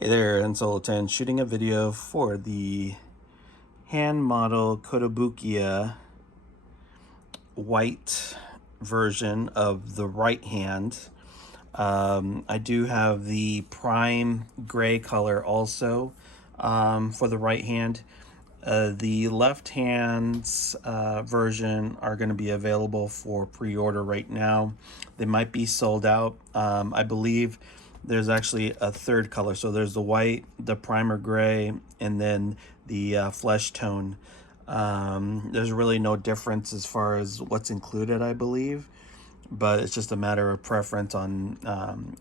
Hey there, Insole 10, shooting a video for the hand model Kotobukiya white version of the right hand. I do have the prime gray color also for the right hand. The left hand's version are going to be available for pre-order right now. They might be sold out. I believe there's actually a third color. So there's the white, the primer gray, and then the flesh tone. There's really no difference as far as what's included, I believe. But it's just a matter of preference on,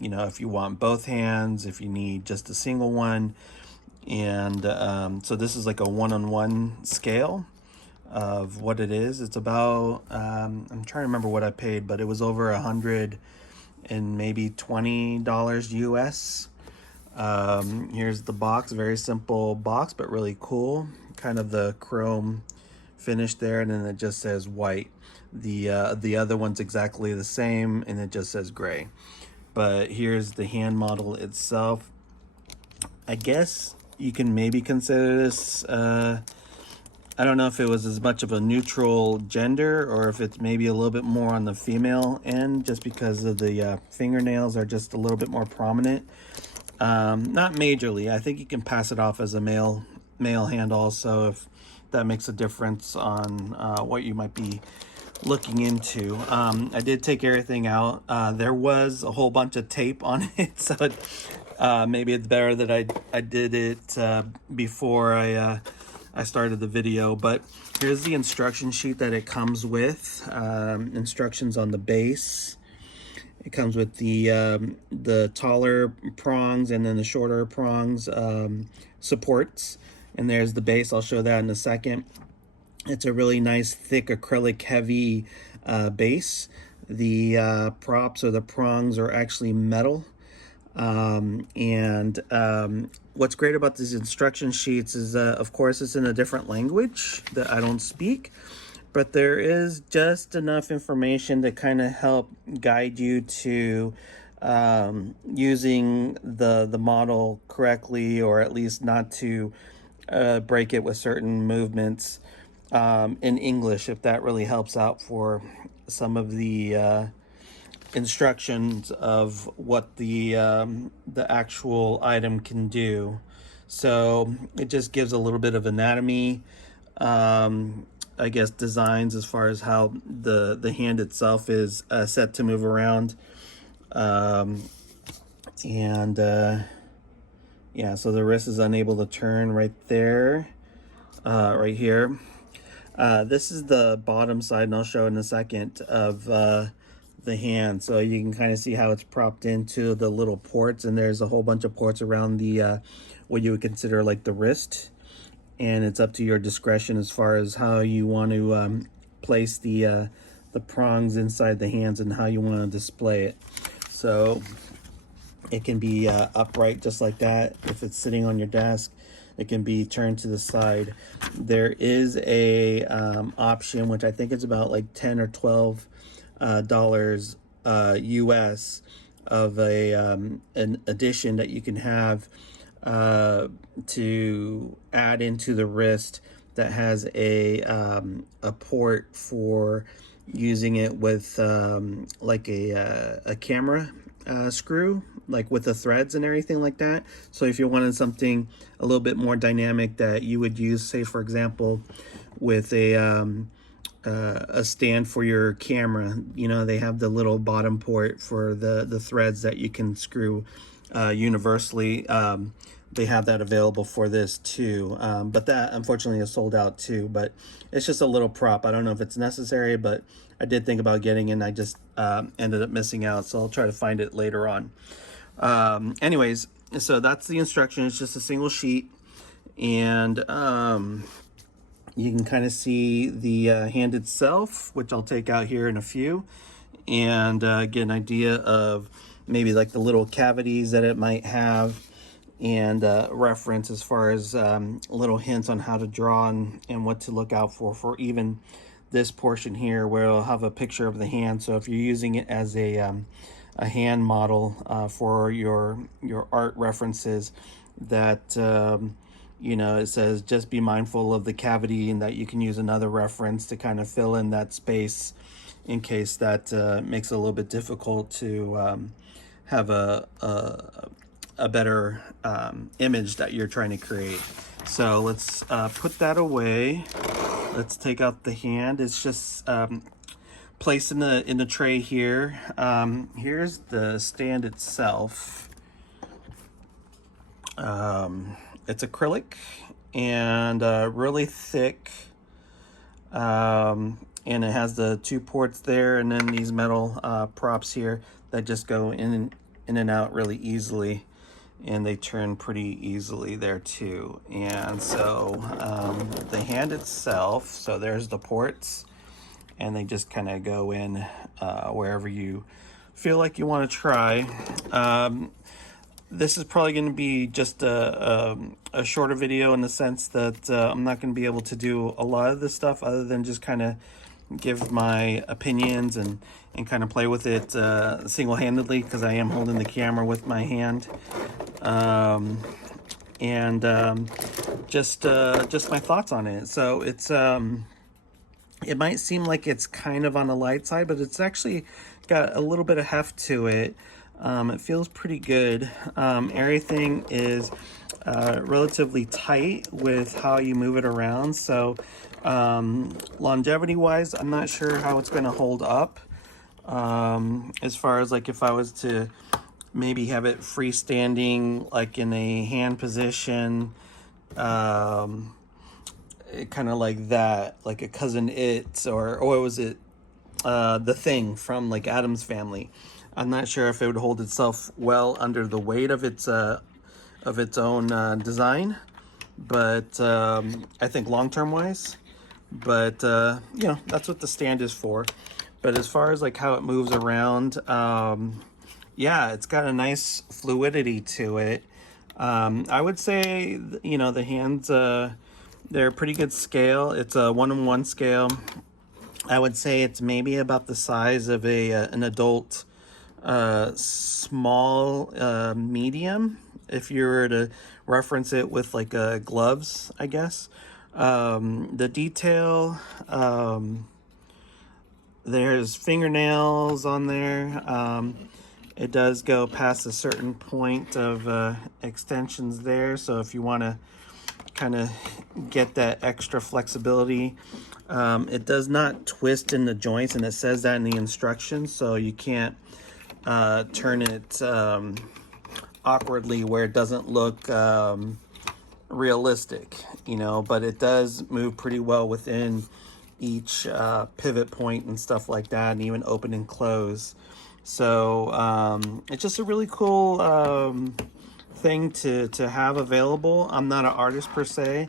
if you want both hands, if you need just a single one. And so this is like a one-on-one scale of what it is. It's about, I'm trying to remember what I paid, but it was over $100 and maybe $20 US. Here's the box, very simple box, but really cool. Kind of the chrome finish there, and then it just says white. The other one's exactly the same, and it just says gray. But here's the hand model itself. I guess you can maybe consider this, I don't know if it was as much of a neutral gender or if it's maybe a little bit more on the female end, just because of the fingernails are just a little bit more prominent. Not majorly. I think you can pass it off as a male hand also, if that makes a difference on what you might be looking into. I did take everything out. There was a whole bunch of tape on it, so maybe it's better that I did it before I started the video. But here's the instruction sheet that it comes with. Instructions on the base. It comes with the taller prongs and then the shorter prongs supports. And there's the base. I'll show that in a second. It's a really nice, thick, acrylic, heavy base. The props or the prongs are actually metal. What's great about these instruction sheets is, of course, it's in a different language that I don't speak, but there is just enough information to kind of help guide you to using the model correctly, or at least not to break it with certain movements in English, if that really helps out for some of the instructions of what the actual item can do. So it just gives a little bit of anatomy, I guess designs as far as how the hand itself is set to move around. Yeah, so the wrist is unable to turn right there, right here. This is the bottom side, and I'll show in a second, of the hand. So you can kind of see how it's propped into the little ports, and there's a whole bunch of ports around the what you would consider like the wrist. And it's up to your discretion as far as how you want to place the prongs inside the hands and how you want to display it. So it can be upright just like that. If it's sitting on your desk, it can be turned to the side. There is a option, which I think is about like $10 or $12 US, of an addition that you can have to add into the wrist, that has a port for using it with like a camera screw, like with the threads and everything like that. So if you wanted something a little bit more dynamic that you would use, say for example, with a stand for your camera, they have the little bottom port for the threads that you can screw universally. They have that available for this too, but that unfortunately is sold out too. But it's just a little prop. I don't know if it's necessary, but I did think about getting it, and I just ended up missing out, so I'll try to find it later on. Anyways, so that's the instruction. It's just a single sheet, and you can kind of see the hand itself, which I'll take out here in a few, and get an idea of maybe like the little cavities that it might have, and reference as far as little hints on how to draw and what to look out for even this portion here, where it'll have a picture of the hand. So if you're using it as a hand model for your art references, that you know, it says just be mindful of the cavity, and that you can use another reference to kind of fill in that space in case that makes it a little bit difficult to have a better image that you're trying to create. So let's put that away. Let's take out the hand. It's just placed in the tray here. Here's the stand itself. It's acrylic and really thick, and it has the 2 ports there, and then these metal props here that just go in and out really easily, and they turn pretty easily there too. And so the hand itself, so there's the ports, and they just kind of go in wherever you feel like you want to try. This is probably going to be just a shorter video, in the sense that I'm not going to be able to do a lot of this stuff other than just kind of give my opinions and kind of play with it single-handedly, because I am holding the camera with my hand. Just my thoughts on it. So it's it might seem like it's kind of on the light side, but it's actually got a little bit of heft to it. It feels pretty good. Everything is relatively tight with how you move it around. So longevity wise, I'm not sure how it's going to hold up. As far as like if I was to maybe have it freestanding, like in a hand position, kind of like that, like a Cousin It, or what was it? The Thing from like Addams Family. I'm not sure if it would hold itself well under the weight of its own design, but I think long-term wise. But you know, that's what the stand is for. But as far as like how it moves around, yeah, it's got a nice fluidity to it. I would say, you know, the hands, they're a pretty good scale. It's a 1:1 scale. I would say it's maybe about the size of an adult small medium, if you were to reference it with like gloves, I guess. The detail, there's fingernails on there. It does go past a certain point of extensions there, so if you want to kind of get that extra flexibility, it does not twist in the joints, and it says that in the instructions, so you can't turn it awkwardly where it doesn't look realistic, you know, but it does move pretty well within each pivot point and stuff like that, and even open and close. So it's just a really cool thing to have available. I'm not an artist per se.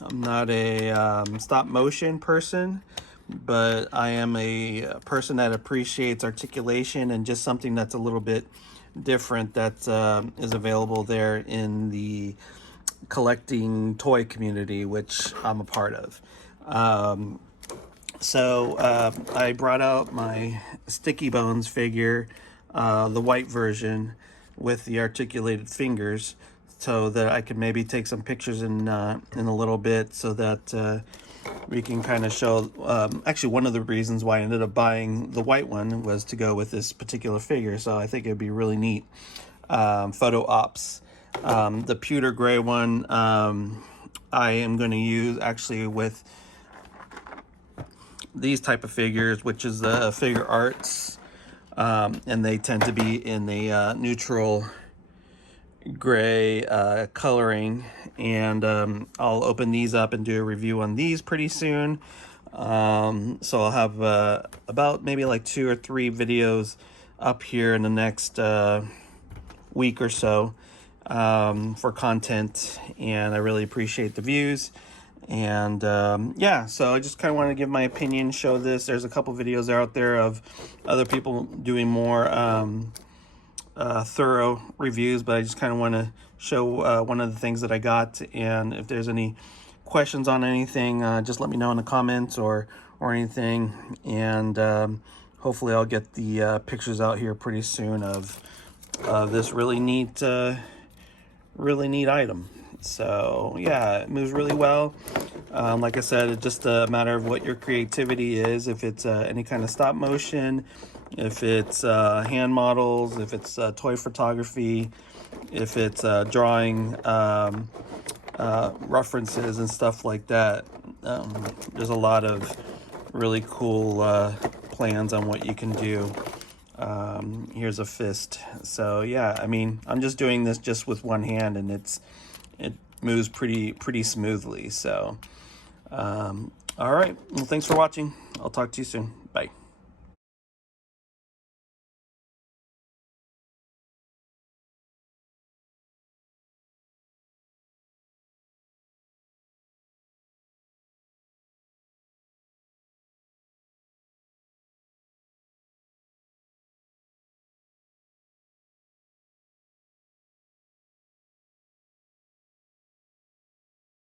I'm not a stop motion person, but I am a person that appreciates articulation and just something that's a little bit different that is available there in the collecting toy community, which I'm a part of. So I brought out my Sticky Bones figure, the white version with the articulated fingers, so that I could maybe take some pictures in a little bit, so that we can kind of show. Actually, one of the reasons why I ended up buying the white one was to go with this particular figure, so I think it'd be really neat photo ops. The pewter gray one I am going to use actually with these type of figures, which is the Figure Arts, and they tend to be in the neutral gray coloring, and I'll open these up and do a review on these pretty soon. So I'll have about maybe like 2 or 3 videos up here in the next week or so for content, and I really appreciate the views. And yeah, so I just kind of want to give my opinion, show this. There's a couple videos out there of other people doing more thorough reviews, but I just kind of want to show one of the things that I got. And if there's any questions on anything, just let me know in the comments or anything, and hopefully I'll get the pictures out here pretty soon of this really neat really neat item. So yeah, it moves really well. Like I said, it's just a matter of what your creativity is. If it's any kind of stop motion, if it's hand models, if it's toy photography, if it's drawing references and stuff like that. There's a lot of really cool plans on what you can do. Here's a fist. So yeah, I mean, I'm just doing this just with one hand, and it moves pretty smoothly. So all right, well, thanks for watching. I'll talk to you soon. Bye.